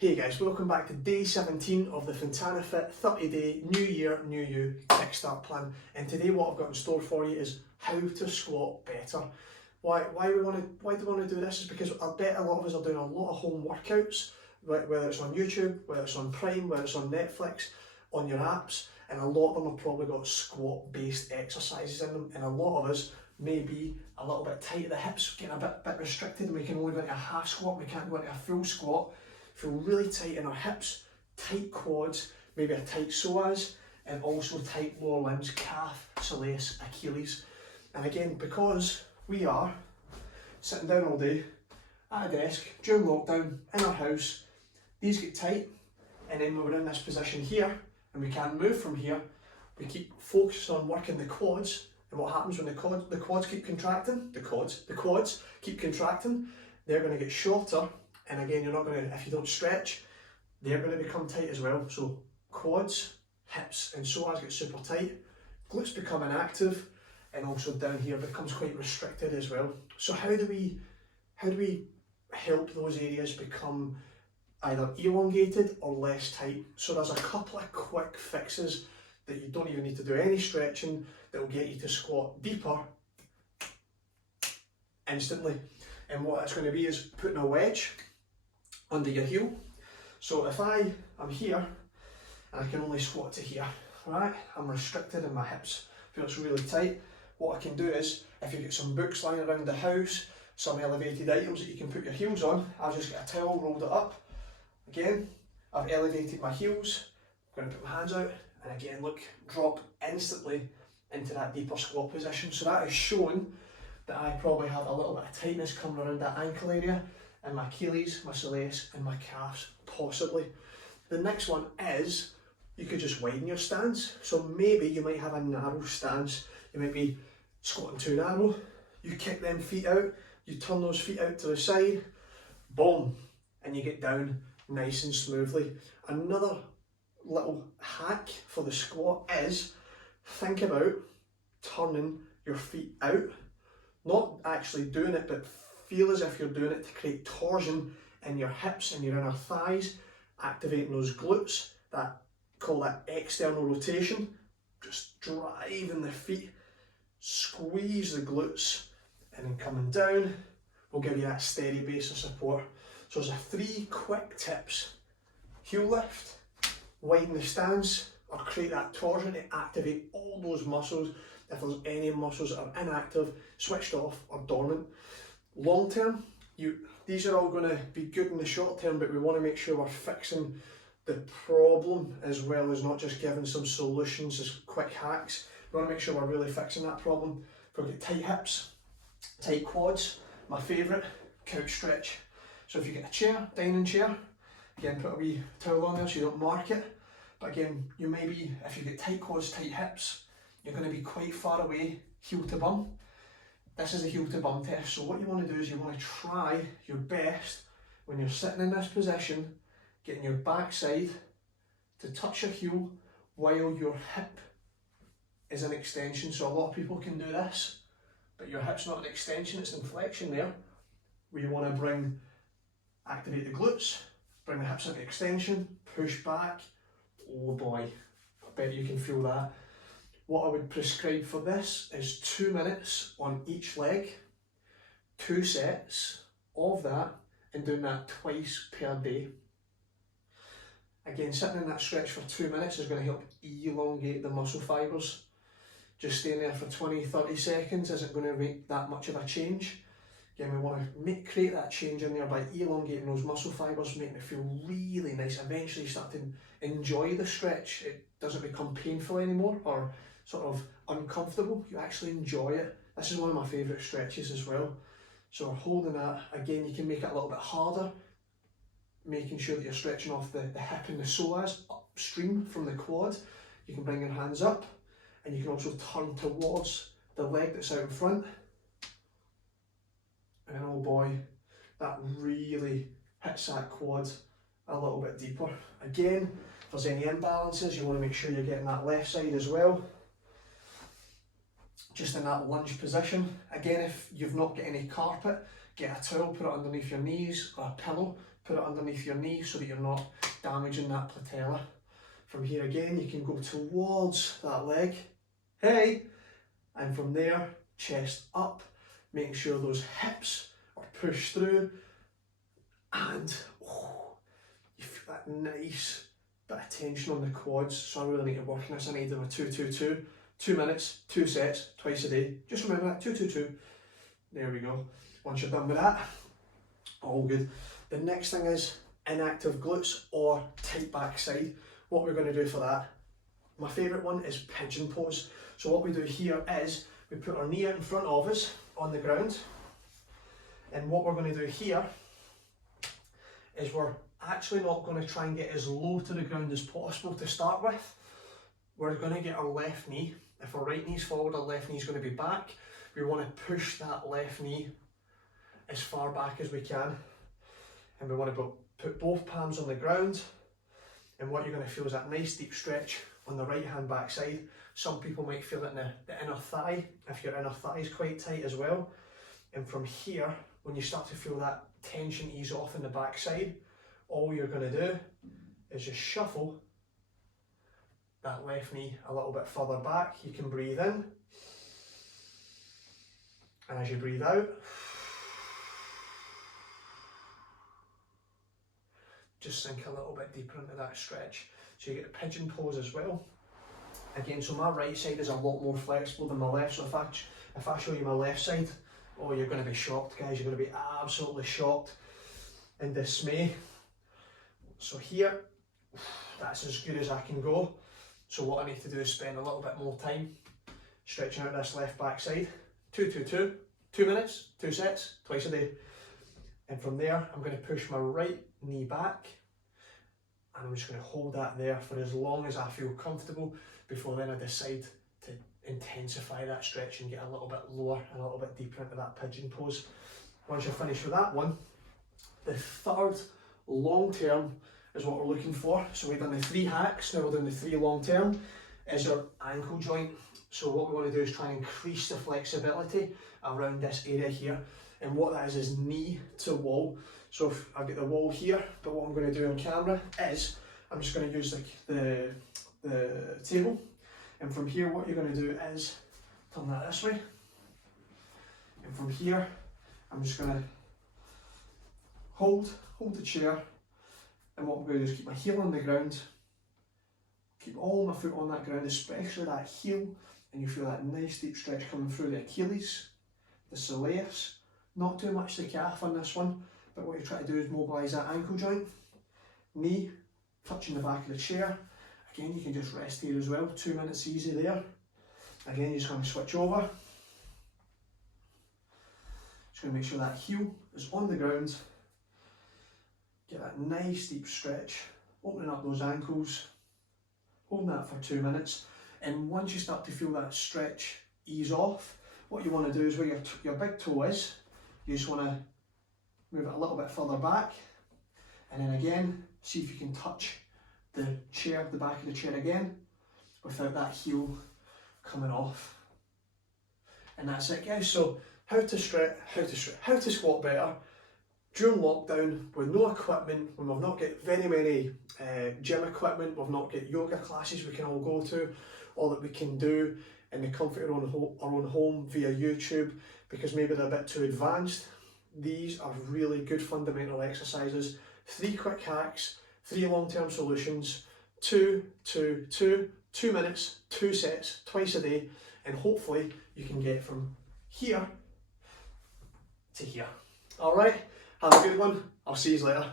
Hey guys, welcome back to day 17 of the Fontana Fit 30-day New Year, New You Kickstart plan. And today what I've got in store for you is how to squat better. Why do we want to do this is because I bet a lot of us are doing a lot of home workouts, whether it's on YouTube, whether it's on Prime, whether it's on Netflix, on your apps, and a lot of them have probably got squat based exercises in them, and a lot of us may be a little bit tight at the hips, getting a bit restricted, and we can only go into a half squat, we can't go into a full squat. Feel really tight in our hips, tight quads, maybe a tight psoas, and also tight lower limbs, calf, soleus, Achilles. And again, because we are sitting down all day at a desk during lockdown in our house, these get tight, and then when we're in this position here and we can't move from here, we keep focusing on working the quads. And what happens when the quads keep contracting? The quads keep contracting, they're going to get shorter. And again, you're not going to, if you don't stretch, they're going to become tight as well. So quads, hips and psoas get super tight, glutes become inactive, and also down here becomes quite restricted as well. So how do we help those areas become either elongated or less tight? So there's a couple of quick fixes that you don't even need to do any stretching that will get you to squat deeper instantly. And what that's going to be is putting a wedge under your heel. So if I am here and I can only squat to here, right? I'm restricted in my hips, feels really tight. What I can do is, if you get some books lying around the house, some elevated items that you can put your heels on, I'll just get a towel, rolled it up. Again, I've elevated my heels, I'm going to put my hands out, and again, look, drop instantly into that deeper squat position. So that is showing that I probably have a little bit of tightness coming around that ankle area, and my Achilles, my soleus, and my calves, possibly. The next one is, you could just widen your stance. So maybe you might have a narrow stance. You might be squatting too narrow. You kick them feet out, you turn those feet out to the side, boom, and you get down nice and smoothly. Another little hack for the squat is, think about turning your feet out. Not actually doing it, but feel as if you're doing it to create torsion in your hips and your inner thighs, activating those glutes, call that external rotation. Just driving the feet, squeeze the glutes, and then coming down will give you that steady base of support. So there's 3 quick tips: heel lift, widen the stance, or create that torsion to activate all those muscles. If there's any muscles that are inactive, switched off, or dormant. Long term, these are all going to be good in the short term, but we want to make sure we're fixing the problem as well as not just giving some solutions as quick hacks. We want to make sure we're really fixing that problem. If we've got tight hips, tight quads, my favourite, couch stretch. So if you get a chair, dining chair, again put a wee towel on there so you don't mark it. But again, you may be, if you get tight quads, tight hips, you're going to be quite far away, heel to bum. This is a heel to bum test. So what you want to do is you want to try your best when you're sitting in this position, getting your backside to touch your heel while your hip is an extension. So a lot of people can do this, but your hip's not an extension, it's an inflection there. We want to activate the glutes, bring the hips into extension, push back. Oh boy, I bet you can feel that. What I would prescribe for this is 2 minutes on each leg, 2 sets of that, and doing that twice per day. Again, sitting in that stretch for 2 minutes is going to help elongate the muscle fibres. Just staying there for 20-30 seconds isn't going to make that much of a change. Again, we want to create that change in there by elongating those muscle fibres, making it feel really nice. Eventually you start to enjoy the stretch. It doesn't become painful anymore or sort of uncomfortable. You actually enjoy it. This is one of my favourite stretches as well. So we're holding that. Again, you can make it a little bit harder, making sure that you're stretching off the hip and the psoas upstream from the quad. You can bring your hands up, and you can also turn towards the leg that's out in front. And oh boy, that really hits that quad a little bit deeper. Again, if there's any imbalances, you want to make sure you're getting that left side as well. Just in that lunge position. Again, if you've not got any carpet, get a towel, put it underneath your knees, or a pillow, put it underneath your knee so that you're not damaging that patella. From here again, you can go towards that leg, hey, and from there, chest up, making sure those hips are pushed through, and you feel that nice bit of tension on the quads. So I really need to work on this. I need to do a 2-2-2, 2 minutes, 2 sets, twice a day. Just remember that, 2-2-2. There we go. Once you're done with that, all good. The next thing is inactive glutes or tight backside. What we're going to do for that, my favourite one is pigeon pose. So what we do here is we put our knee out in front of us on the ground, and what we're going to do here is we're actually not going to try and get as low to the ground as possible to start with. We're going to get our left knee, if our right knee's forward, our left knee's going to be back. We want to push that left knee as far back as we can, and we want to put both palms on the ground, and what you're going to feel is that nice deep stretch on the right hand back side. Some people might feel it in the inner thigh, if your inner thigh is quite tight as well. And from here, when you start to feel that tension ease off in the back side, all you're going to do is just shuffle that left knee a little bit further back. You can breathe in, and as you breathe out, just sink a little bit deeper into that stretch. So you get a pigeon pose as well. Again, so my right side is a lot more flexible than my left, so if I show you my left side, oh, you're going to be shocked, guys. You're going to be absolutely shocked and dismay. So here, that's as good as I can go. So what I need to do is spend a little bit more time stretching out this left back side. 2-2-2, 2 minutes, 2 sets, twice a day. And from there, I'm going to push my right knee back, and I'm just going to hold that there for as long as I feel comfortable before then I decide to intensify that stretch and get a little bit lower and a little bit deeper into that pigeon pose. Once you're finished with that one, the third long term is what we're looking for. So we've done the 3 hacks, now we're doing the 3 long term, is our ankle joint. So what we want to do is try and increase the flexibility around this area here. And what that is knee to wall. So if I've got the wall here, but what I'm going to do on camera is I'm just going to use the table, and from here what you're going to do is turn that this way, and from here I'm just going to hold the chair, and what I'm going to do is keep my heel on the ground, keep all my foot on that ground, especially that heel, and you feel that nice deep stretch coming through the Achilles, the soleus. Not too much the calf on this one, but what you try to do is mobilise that ankle joint, knee touching the back of the chair. Again, you can just rest here as well, 2 minutes easy there. Again, you're just going to switch over. Just going to make sure that heel is on the ground. Get that nice deep stretch, opening up those ankles, holding that for 2 minutes. And once you start to feel that stretch ease off, what you want to do is where your big toe is, you just want to move it a little bit further back, and then again, see if you can touch the chair, the back of the chair again, without that heel coming off. And that's it, guys. So how to squat better during lockdown with no equipment, when we've not got very many gym equipment, we've not got yoga classes we can all go to, all that we can do in the comfort of our own home via YouTube, because maybe they're a bit too advanced. These are really good fundamental exercises. 3 quick hacks, 3 long-term solutions, 2 minutes, 2 sets, twice a day, and hopefully you can get from here to here. All right, have a good one. I'll see you later.